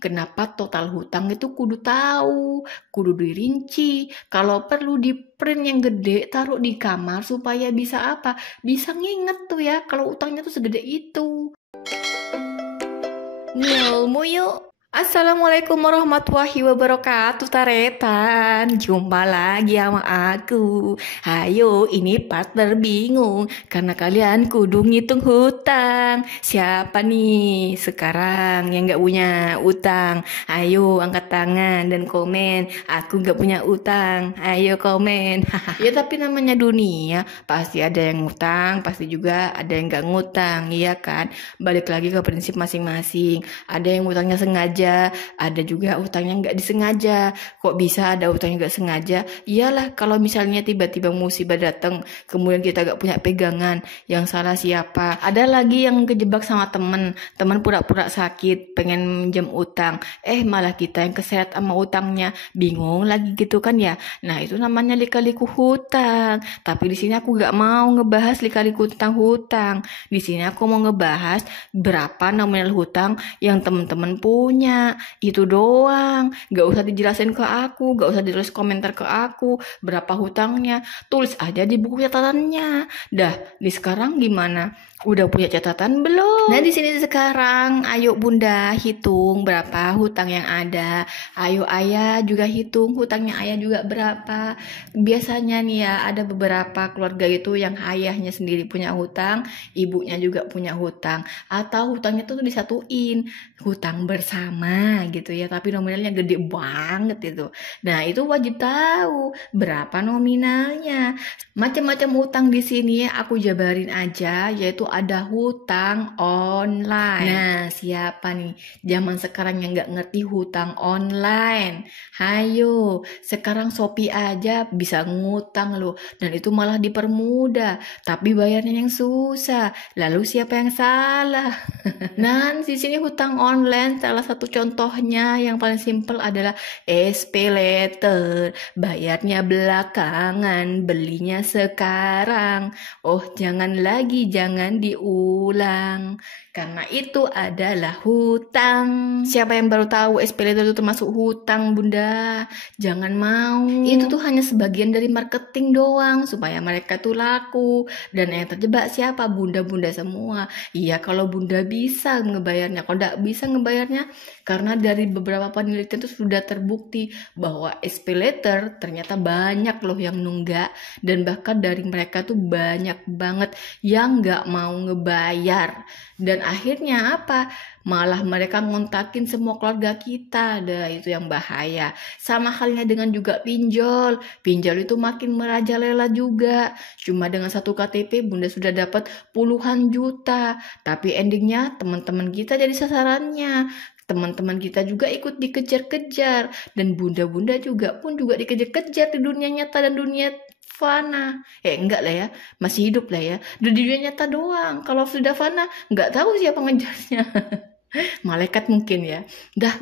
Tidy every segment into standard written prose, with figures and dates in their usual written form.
Kenapa total hutang itu kudu tahu, kudu dirinci. Kalau perlu di print yang gede, taruh di kamar supaya bisa apa? Bisa nginget tuh ya kalau utangnya tuh segede itu. Ngilmu yuk. Assalamualaikum warahmatullahi wabarakatuh, Taretan. Jumpa lagi sama aku. Hayo, ini partner bingung karena kalian kudu ngitung hutang. Siapa nih sekarang yang gak punya utang? Ayo angkat tangan dan komen. Aku gak punya utang. Ayo komen. Ya tapi namanya dunia, pasti ada yang ngutang, pasti juga ada yang gak ngutang, iya kan? Balik lagi ke prinsip masing-masing. Ada yang utangnya sengaja, ada juga utangnya nggak disengaja. Kok bisa ada utangnya nggak sengaja? Iyalah kalau misalnya tiba-tiba musibah datang, kemudian kita nggak punya pegangan, yang salah siapa? Ada lagi yang kejebak sama teman pura-pura sakit, pengen minjem utang, malah kita yang keseret sama utangnya, bingung lagi gitu kan ya. Nah itu namanya lika-liku hutang. Tapi di sini aku nggak mau ngebahas lika-liku tentang hutang. Di sini aku mau ngebahas berapa nominal hutang yang teman-teman punya. Itu doang. Gak usah dijelasin ke aku, gak usah ditulis komentar ke aku berapa hutangnya. Tulis aja di buku catatannya. Dah, di sekarang gimana? Udah punya catatan belum? Nah, di sini sekarang ayo Bunda hitung berapa hutang yang ada. Ayo Ayah juga hitung hutangnya Ayah juga berapa. Biasanya nih ya ada beberapa keluarga itu yang ayahnya sendiri punya hutang, ibunya juga punya hutang, atau hutangnya tuh disatuin, hutang bersama gitu ya, tapi nominalnya gede banget itu. Nah, itu wajib tahu berapa nominalnya. Macam-macam hutang di sini ya aku jabarin aja, yaitu ada hutang online. Nah, siapa nih zaman sekarang yang nggak ngerti hutang online? Hayo, sekarang Shopee aja bisa ngutang loh, dan itu malah dipermudah, tapi bayarnya yang susah. Lalu siapa yang salah? Nah, di sini hutang online salah satu contohnya yang paling simpel adalah SP Letter. Bayarnya belakangan, belinya sekarang. Oh, jangan lagi, jangan diulang. Karena itu adalah hutang. Siapa yang baru tahu SP Letter itu termasuk hutang, Bunda? Jangan mau. Itu tuh hanya sebagian dari marketing doang supaya mereka tuh laku. Dan yang terjebak siapa? Bunda-bunda semua. Iya, kalau Bunda bisa ngebayarnya, kalau tidak bisa ngebayarnya, karena dari beberapa penelitian itu sudah terbukti bahwa SP Letter ternyata banyak loh yang nunggak, dan bahkan dari mereka tuh banyak banget yang nggak mau ngebayar. Dan akhirnya apa? Malah mereka ngontakin semua keluarga kita. Dah, itu yang bahaya. Sama halnya dengan juga pinjol. Pinjol itu makin merajalela juga. Cuma dengan satu KTP Bunda sudah dapat puluhan juta. Tapi endingnya teman-teman kita jadi sasarannya. Teman-teman kita juga ikut dikejar-kejar. Dan bunda-bunda juga dikejar-kejar di dunia nyata dan dunia fana. Enggak lah ya, masih hidup lah ya. Di dunia nyata doang. Kalau sudah fana, nggak tahu siapa ngejarnya. Malaikat mungkin ya.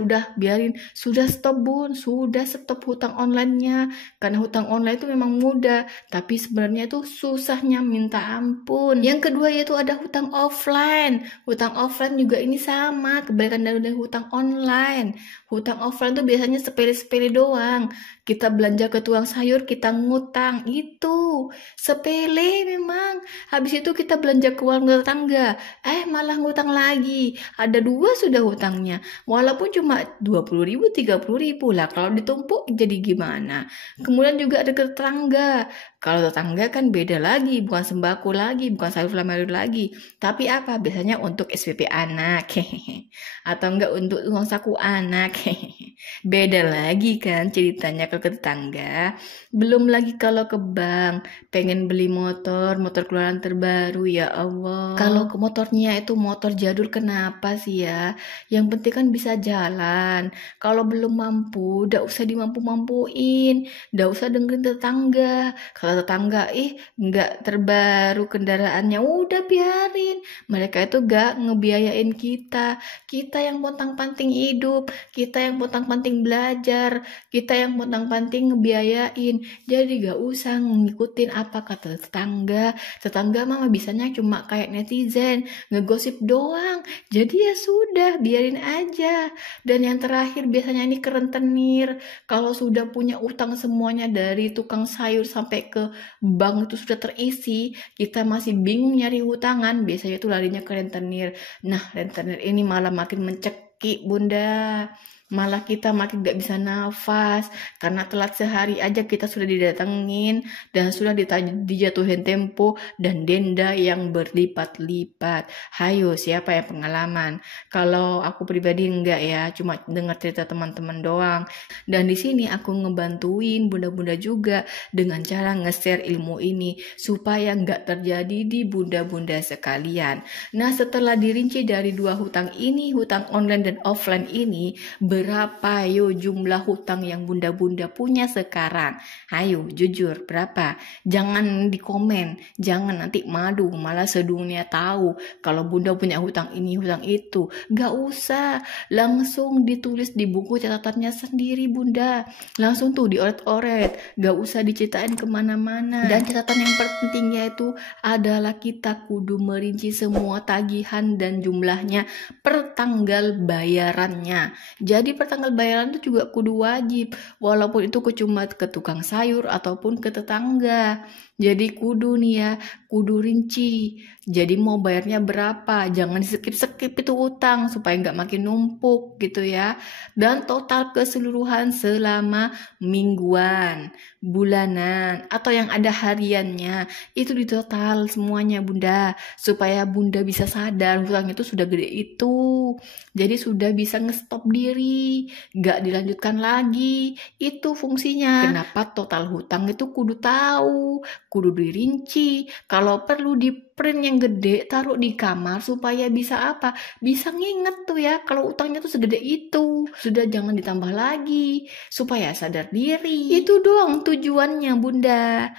Udah biarin. Sudah stop Bun, sudah stop hutang online-nya. Karena hutang online itu memang mudah, tapi sebenarnya itu susahnya minta ampun. Yang kedua yaitu ada hutang offline. Hutang offline juga ini sama, kebalikan dari hutang online. Hutang offline tuh biasanya sepele-sepele doang. Kita belanja ke tukang sayur, kita ngutang. Itu sepele memang. Habis itu kita belanja ke warung tetangga, malah ngutang lagi. Ada dua sudah hutangnya, walaupun cuma 20.000, 30.000 lah. Kalau ditumpuk jadi gimana? Kemudian juga ada ke tetangga. Kalau tetangga kan beda lagi, bukan sembako lagi, bukan sayur flamelur lagi, tapi apa? Biasanya untuk SPP anak, atau enggak untuk uang saku anak. Beda lagi kan ceritanya ke tetangga. Belum lagi kalau ke bank, pengen beli motor keluaran terbaru, ya Allah. Kalau ke motornya itu motor jadul, kenapa sih ya? Yang penting kan bisa jalan. Kalau belum mampu, udah usah dimampu-mampuin, udah usah dengerin tetangga. Kalau tetangga, nggak terbaru kendaraannya, udah biarin. Mereka itu gak ngebiayain kita. Kita yang pontang-panting hidup, kita yang pontang-panting penting belajar, kita yang pontang-panting ngebiayain. Jadi gak usah ngikutin apa kata tetangga. Tetangga mama bisanya cuma kayak netizen, ngegosip doang. Jadi ya sudah, biarin aja. Dan yang terakhir biasanya ini kerentenir. Kalau sudah punya utang semuanya dari tukang sayur sampai ke bank itu sudah terisi, kita masih bingung nyari hutangan, biasanya itu larinya ke rentenir. Nah, rentenir ini malah makin mencekik, Bunda. Malah kita makin gak bisa nafas karena telat sehari aja kita sudah didatengin dan sudah dijatuhin tempo dan denda yang berlipat-lipat. Hayo, siapa yang pengalaman? Kalau aku pribadi enggak ya, cuma dengar cerita teman-teman doang. Dan di sini aku ngebantuin bunda-bunda juga dengan cara nge-share ilmu ini supaya nggak terjadi di bunda-bunda sekalian. Nah, setelah dirinci dari dua hutang ini, hutang online dan offline ini, berapa yo jumlah hutang yang bunda-bunda punya sekarang? Ayo jujur, berapa? Jangan di komen, jangan nanti madu malah sedunia tahu kalau bunda punya hutang ini, hutang itu. Gak usah, langsung ditulis di buku catatannya sendiri bunda. Langsung tuh dioret-oret, gak usah diceritain kemana-mana. Dan catatan yang pentingnya itu adalah kita kudu merinci semua tagihan dan jumlahnya per tanggal bayarannya. Jadi per tanggal bayaran itu juga kudu wajib, walaupun itu cuma ke tukang sayur ataupun ke tetangga. Jadi kudu nih ya, kudu rinci. Jadi mau bayarnya berapa, jangan skip-skip itu utang supaya nggak makin numpuk gitu ya. Dan total keseluruhan selama mingguan, bulanan, atau yang ada hariannya, itu ditotal semuanya bunda, supaya bunda bisa sadar hutang itu sudah gede itu. Jadi sudah bisa ngestop diri, nggak dilanjutkan lagi. Itu fungsinya. Kenapa total hutang itu kudu tahu, kudu dirinci. Kalau perlu di print yang gede, taruh di kamar supaya bisa apa? Bisa nginget tuh ya kalau utangnya tuh segede itu. Sudah jangan ditambah lagi supaya sadar diri. Itu doang tujuannya bunda.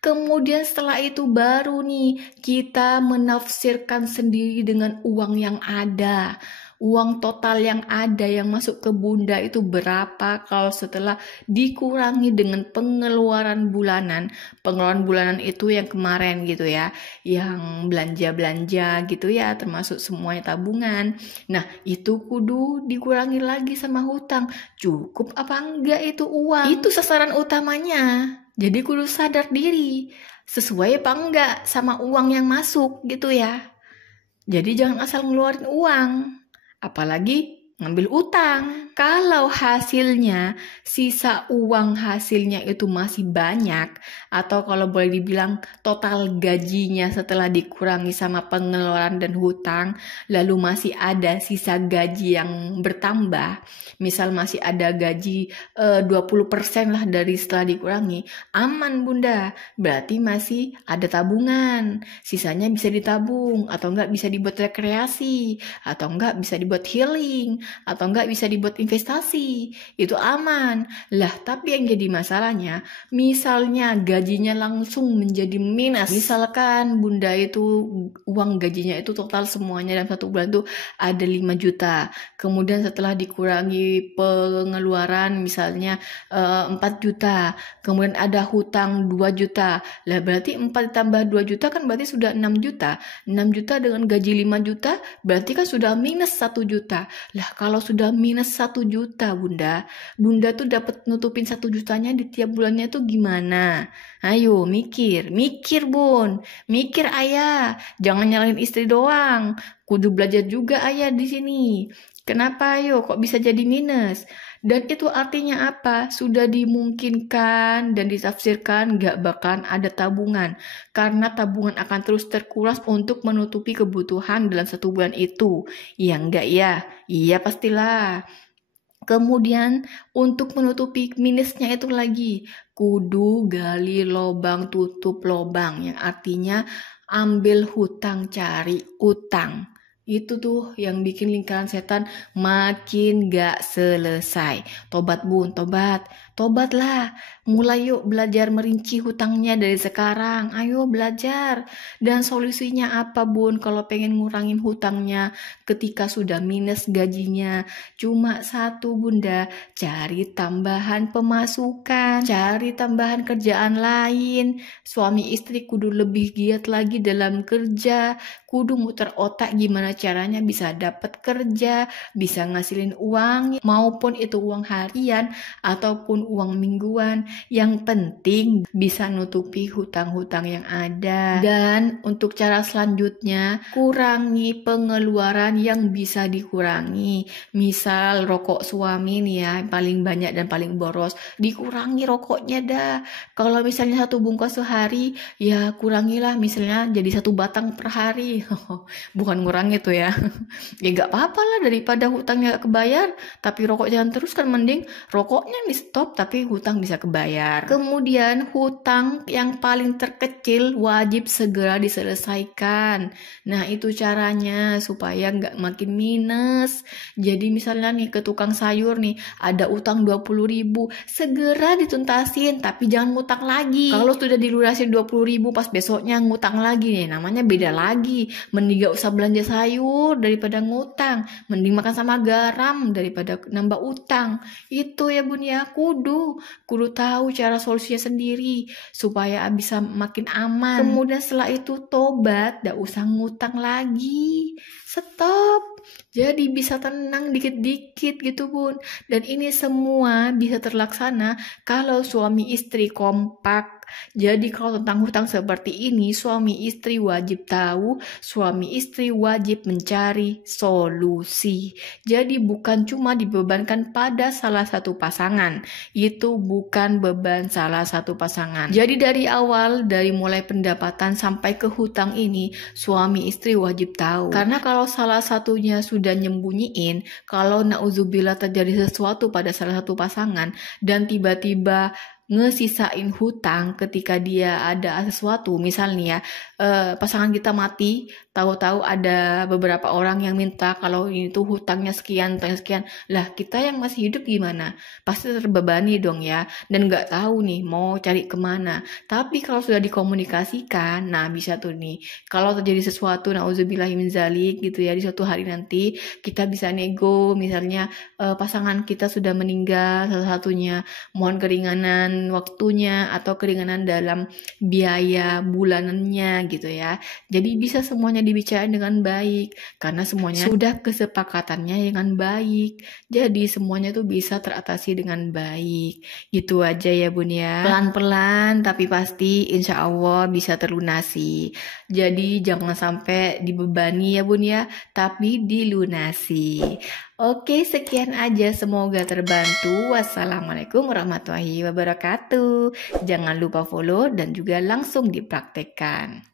Kemudian setelah itu baru nih kita menafsirkan sendiri dengan uang yang ada. Uang total yang ada yang masuk ke bunda itu berapa kalau setelah dikurangi dengan pengeluaran bulanan. Pengeluaran bulanan itu yang kemarin gitu ya, yang belanja-belanja gitu ya, termasuk semuanya tabungan. Nah, itu kudu dikurangi lagi sama hutang. Cukup apa enggak itu uang? Itu sasaran utamanya. Jadi kudu sadar diri, sesuai apa enggak sama uang yang masuk gitu ya. Jadi jangan asal ngeluarin uang, apalagi ngambil utang. Kalau hasilnya, sisa uang hasilnya itu masih banyak, atau kalau boleh dibilang total gajinya setelah dikurangi sama pengeluaran dan hutang, lalu masih ada sisa gaji yang bertambah, misal masih ada gaji 20% lah dari setelah dikurangi, aman bunda, berarti masih ada tabungan, sisanya bisa ditabung, atau enggak bisa dibuat rekreasi, atau enggak bisa dibuat healing, atau enggak bisa dibuat investasi, itu aman lah. Tapi yang jadi masalahnya, misalnya gajinya langsung menjadi minus, misalkan bunda itu uang gajinya itu total semuanya dalam satu bulan tuh ada 5 juta, kemudian setelah dikurangi pengeluaran misalnya 4 juta, kemudian ada hutang 2 juta, lah berarti 4 tambah 2 juta kan berarti sudah 6 juta. 6 juta dengan gaji 5 juta berarti kan sudah minus 1 juta. Lah kalau sudah minus 1 juta bunda tuh dapat nutupin 1 jutanya di tiap bulannya tuh gimana? Ayo mikir bun, mikir ayah, jangan nyalahin istri doang, kudu belajar juga ayah di sini. Kenapa ayo kok bisa jadi minus? Dan itu artinya apa? Sudah dimungkinkan dan ditafsirkan gak bakalan ada tabungan, karena tabungan akan terus terkuras untuk menutupi kebutuhan dalam 1 bulan itu. Iya enggak ya? Iya pastilah. Kemudian untuk menutupi minusnya itu lagi, kudu gali lobang tutup lobang, yang artinya ambil hutang cari utang. Itu tuh yang bikin lingkaran setan makin gak selesai. Tobat bun, tobat. Tobatlah. Mulai yuk belajar merinci hutangnya dari sekarang. Ayo belajar. Dan solusinya apa bun kalau pengen ngurangin hutangnya ketika sudah minus gajinya? Cuma satu bunda, cari tambahan pemasukan. Cari tambahan kerjaan lain. Suami istri kudu lebih giat lagi dalam kerja. Kudu muter otak gimana caranya bisa dapat kerja, bisa ngasilin uang, maupun itu uang harian ataupun uang mingguan. Yang penting bisa nutupi hutang-hutang yang ada. Dan untuk cara selanjutnya, kurangi pengeluaran yang bisa dikurangi. Misal rokok suami nih ya, paling banyak dan paling boros, dikurangi rokoknya dah. Kalau misalnya satu bungkus sehari, ya kurangilah misalnya jadi satu batang per hari. Bukan ngurangi tuh ya. Ya gak apa-apa lah daripada hutangnya gak kebayar, tapi rokok jangan terus kan, mending rokoknya di stop tapi hutang bisa kebayar. Kemudian hutang yang paling terkecil wajib segera diselesaikan. Nah itu caranya supaya gak makin minus. Jadi misalnya nih ke tukang sayur nih ada utang 20.000, segera dituntasin tapi jangan ngutang lagi. Kalau sudah dilunasin 20.000 pas besoknya ngutang lagi nih, namanya beda lagi. Mending gak usah belanja sayur daripada ngutang, mending makan sama garam daripada nambah utang. Itu ya bun ya, kudu tahu cara solusinya sendiri supaya bisa makin aman. Kemudian setelah itu tobat, gak usah ngutang lagi, stop. Jadi bisa tenang dikit-dikit gitu bun. Dan ini semua bisa terlaksana kalau suami istri kompak. Jadi kalau tentang hutang seperti ini, suami istri wajib tahu, suami istri wajib mencari solusi. Jadi bukan cuma dibebankan pada salah satu pasangan, itu bukan beban salah satu pasangan. Jadi dari awal, dari mulai pendapatan sampai ke hutang ini, suami istri wajib tahu. Karena kalau salah satunya sudah nyembunyiin, kalau nauzubillah terjadi sesuatu pada salah satu pasangan dan tiba-tiba ngesisain hutang ketika dia ada sesuatu, misalnya pasangan kita mati, tahu-tahu ada beberapa orang yang minta kalau ini tuh hutangnya sekian, lah kita yang masih hidup gimana? Pasti terbebani dong ya, dan nggak tahu nih mau cari kemana. Tapi kalau sudah dikomunikasikan, nah bisa tuh nih, kalau terjadi sesuatu, nauzubillahi min zalik gitu ya, di suatu hari nanti kita bisa nego, misalnya pasangan kita sudah meninggal salah satunya, mohon keringanan waktunya atau keringanan dalam biaya bulanannya gitu ya. Jadi bisa semuanya dibicarakan dengan baik karena semuanya sudah kesepakatannya dengan baik. Jadi semuanya tuh bisa teratasi dengan baik. Gitu aja ya bun ya. Pelan-pelan tapi pasti insya Allah bisa terlunasi. Jadi jangan sampai dibebani ya bun ya, tapi dilunasi. Oke, sekian aja. Semoga terbantu. Wassalamualaikum warahmatullahi wabarakatuh. Jangan lupa follow dan juga langsung dipraktekkan.